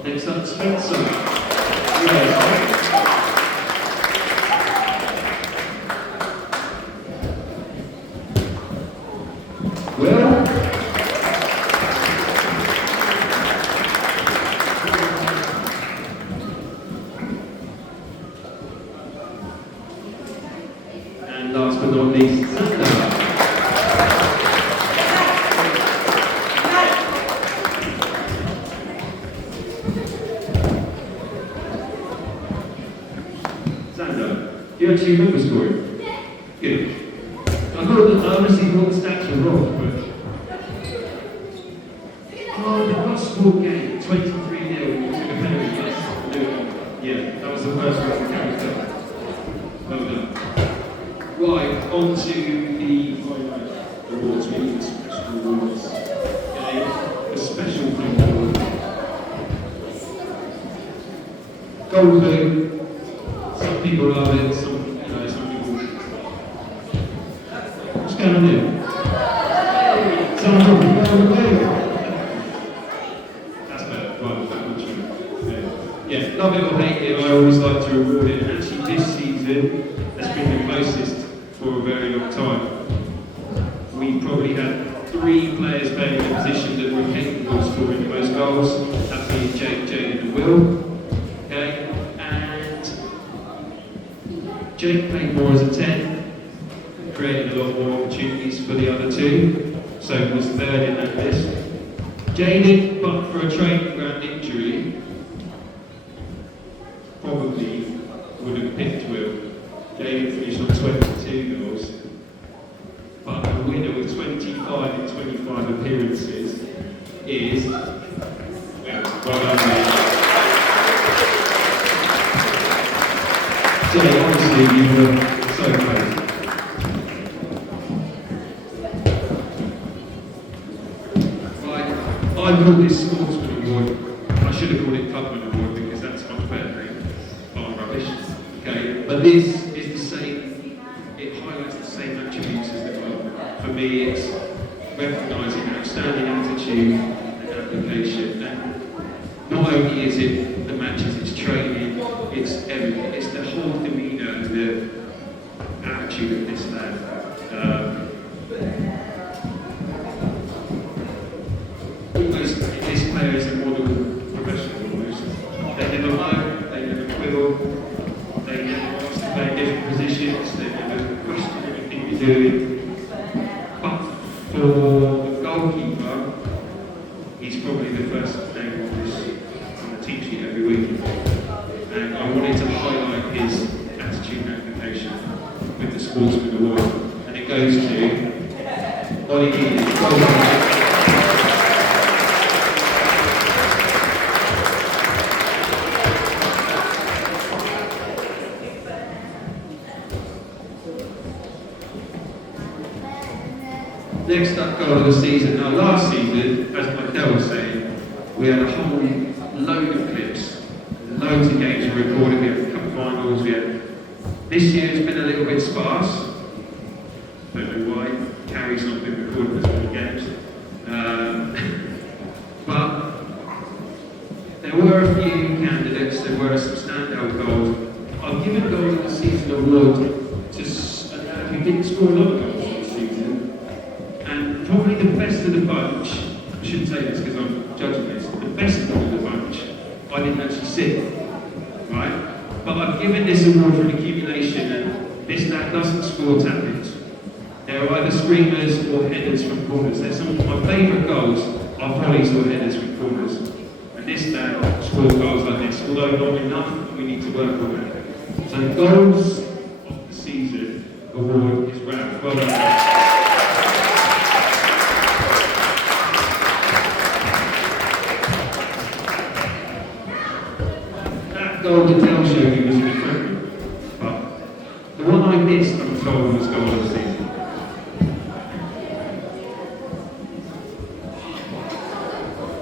Next up, Spencer. Will. And last but not least, Santa. Sandra, do you actually remember scoring? Good. I honestly thought the stats were wrong, but... Oh, the Gosport game, 23-0, you took a penalty, yes. Yeah, that was the first one we carried out. Well done. Right, on to the awards, we need special awards. Okay, a special thing award. Gold boot. Some people love it, some people. What's going on here? Someone talking about the boot. That's better. Right, that much better. Yeah, love it or hate it, I always like to reward it. And actually, this season has been the closest for a very long time. We probably had 3 players playing in a position that were capable of scoring the most goals. That being Jake, Jaden, and Will. Okay, and Jake played more as a 10, created a lot more opportunities for the other 2, so was third in that list. Jaden, but for a training ground injury, probably would have picked Will. Jaden finished on 22 goals, but the winner with 25 in 25 appearances is, well done, mate. Jay, honestly, you were so great. Right, I call this Sportsman Award. I should have called it Clubman Award because that's much better. Oh, rubbish. Okay, but this is the same, it highlights the same attributes as the club. For me, it's recognising outstanding attitude and application. And not only is it the matches, it's training, it's everything, it's the whole demeanour and the attitude of this lad. Almost, this player is a model professional almost. They never moan, they never quibble, they never ask to play different positions, they never question everything you're doing. But for the goalkeeper, he's probably the first name on the team sheet every week. And I wanted to highlight his attitude and application with the Sportsman Award. And it goes to Ollie Healy. Next up, goal of the season. Now, last season, as Michael was saying, we had a whole load of clips, loads of games we recorded. We had cup finals. This year it's been a little bit sparse. Don't know why. Carrie's not been recording as many games, but there were a few candidates. There were some standout goals. I've given goal of the season award to who didn't score a lot of goals. Probably the best of the bunch, I shouldn't say this because I'm judging this, the best of the bunch, I didn't actually see, right? But I've given this award for an accumulation, and this lad doesn't score tap-ins. They're either screamers or headers from corners. They're some of my favourite goals are volleys or headers from corners. And this lad scored goals like this, although not enough, we need to work on it. So goals of the season award is Ralph. Well done. Goal to tell showed me was incredible, but the one I missed, I'm told, was goal of the season.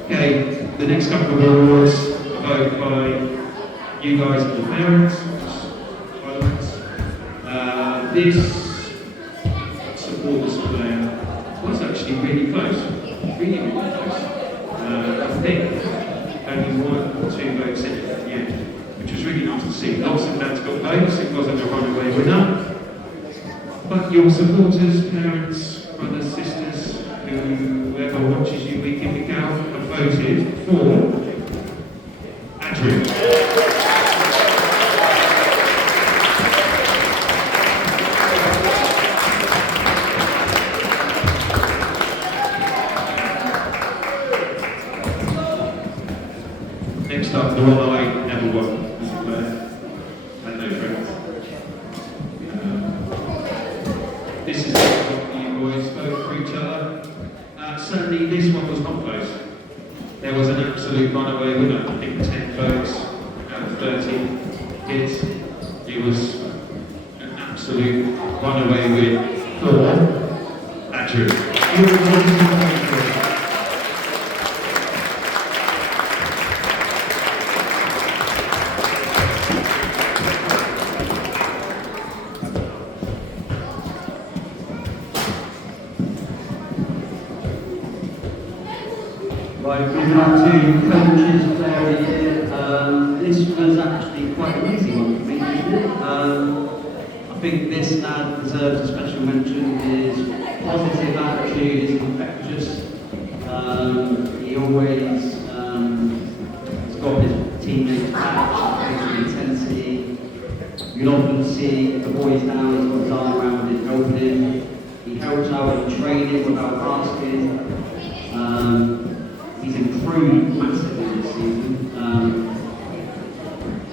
Okay, the next couple of awards are voted by you guys and the parents. This supporters player was actually really close, really close. I think only 1 or 2 votes in at the end, which was really nice to see. Lots of lads got votes, it wasn't a runaway winner. But your supporters, parents, brothers, sisters, whoever watches you week in, week out, have voted for Andrew. Next up, the one I never won as a player. I had no friends. This is what you boys vote for each other. Certainly this one was not close. There was an absolute runaway winner. I think 10 votes out of 30 kids. It was an absolute runaway win for Andrew. Right, moving on to Coaches Player of the Year. This was actually quite an easy one for me, wasn't it? I think this lad deserves a special mention. His positive attitude is infectious. He always has got his teammates back, with intensity. You'll often see the boys down, he's got his arm around him, helping him. He helps out in training without asking. He's improved massively this season.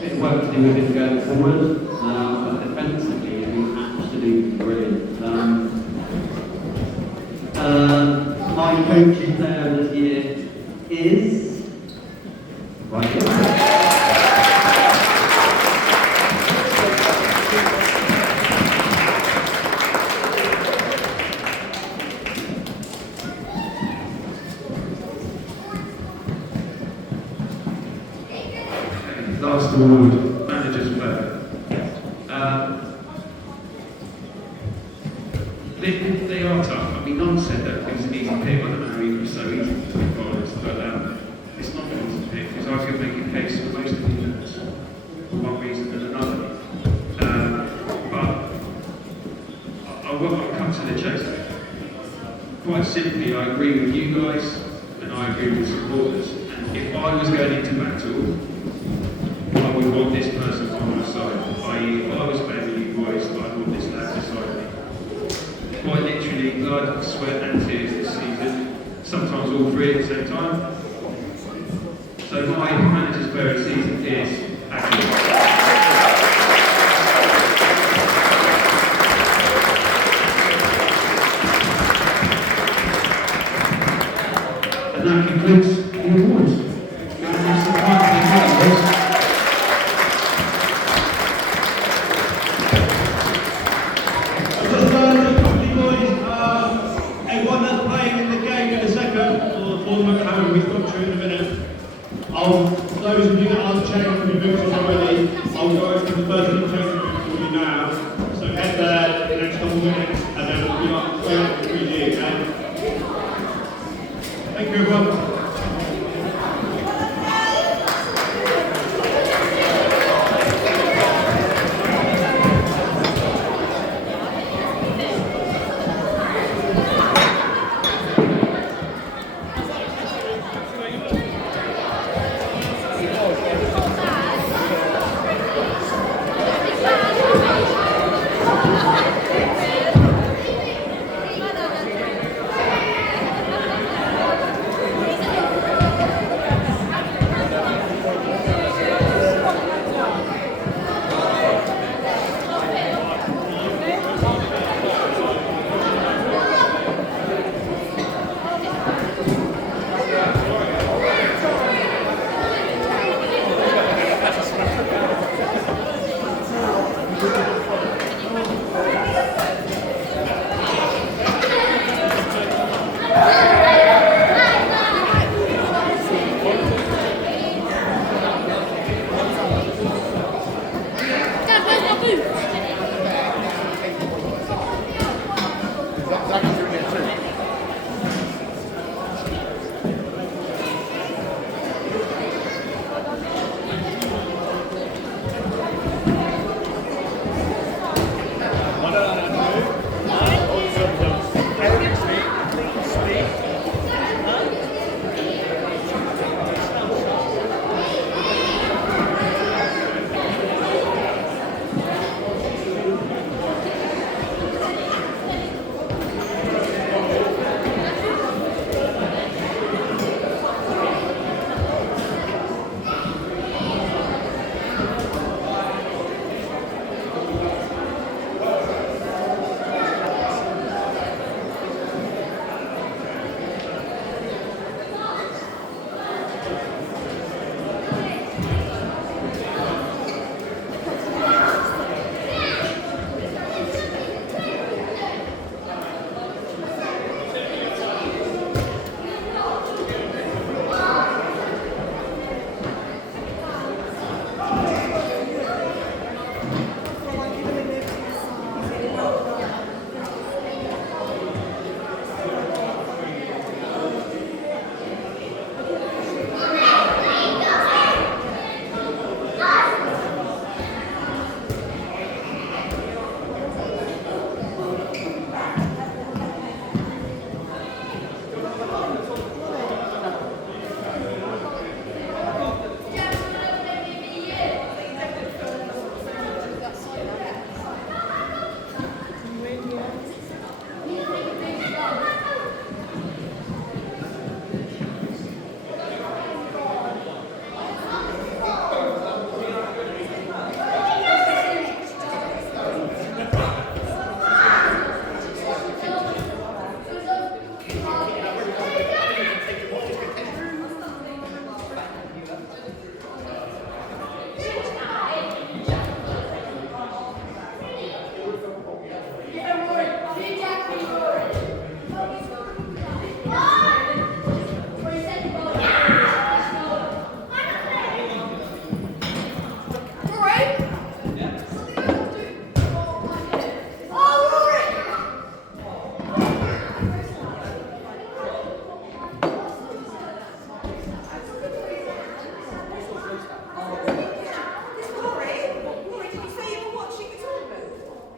Bit of work to do with him going forward, but defensively he's been absolutely brilliant. My Coaches Player this year is right here. Last award, Manager's Player. They are tough. I mean, None said that it was an easy pick. I don't know how you could quite simply, I agree with you guys and I agree with supporters. And if I was going into battle, I would want this person on my side. I.e., if I was playing with you boys, I'd want this lad beside me. Quite literally, blood, sweat and tears this season. Sometimes all three at the same time. So my manager's player of the season is Hackney. And that concludes the awards. Everyone that's playing in the game in a second, or the tournament, however we've got through in a minute. Those of you that aren't changed from your boots already, I'll go over to the first team change your boots for you now. So head there in the next couple of minutes, and then we'll be on straight up to 3D, okay? Thank you, everyone.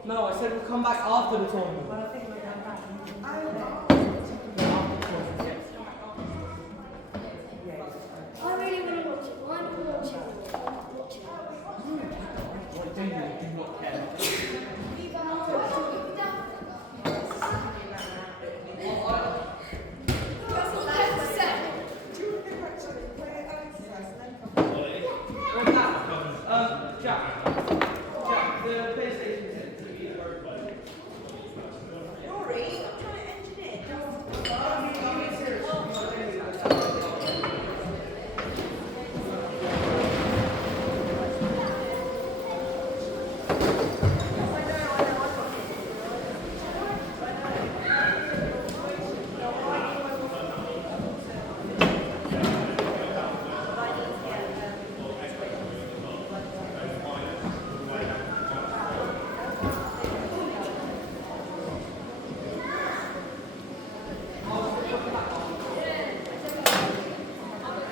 No, I said we'll come back after the tournament. Well, I think we're going back.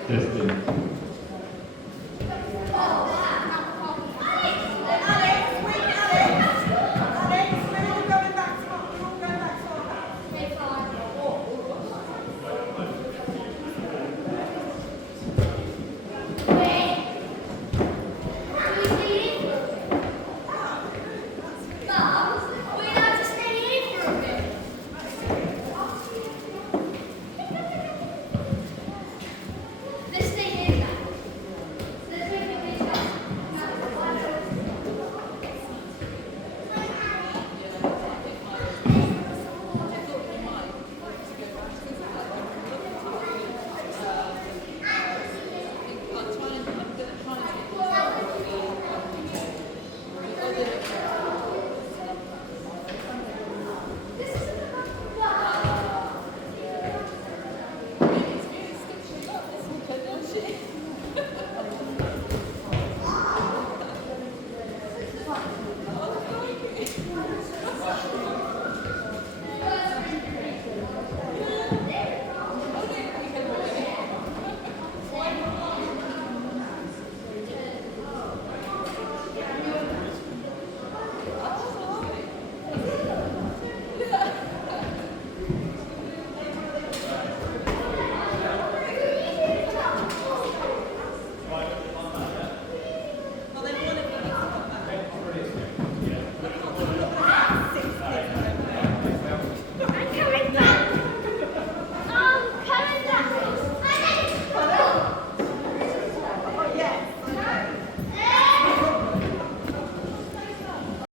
Testing.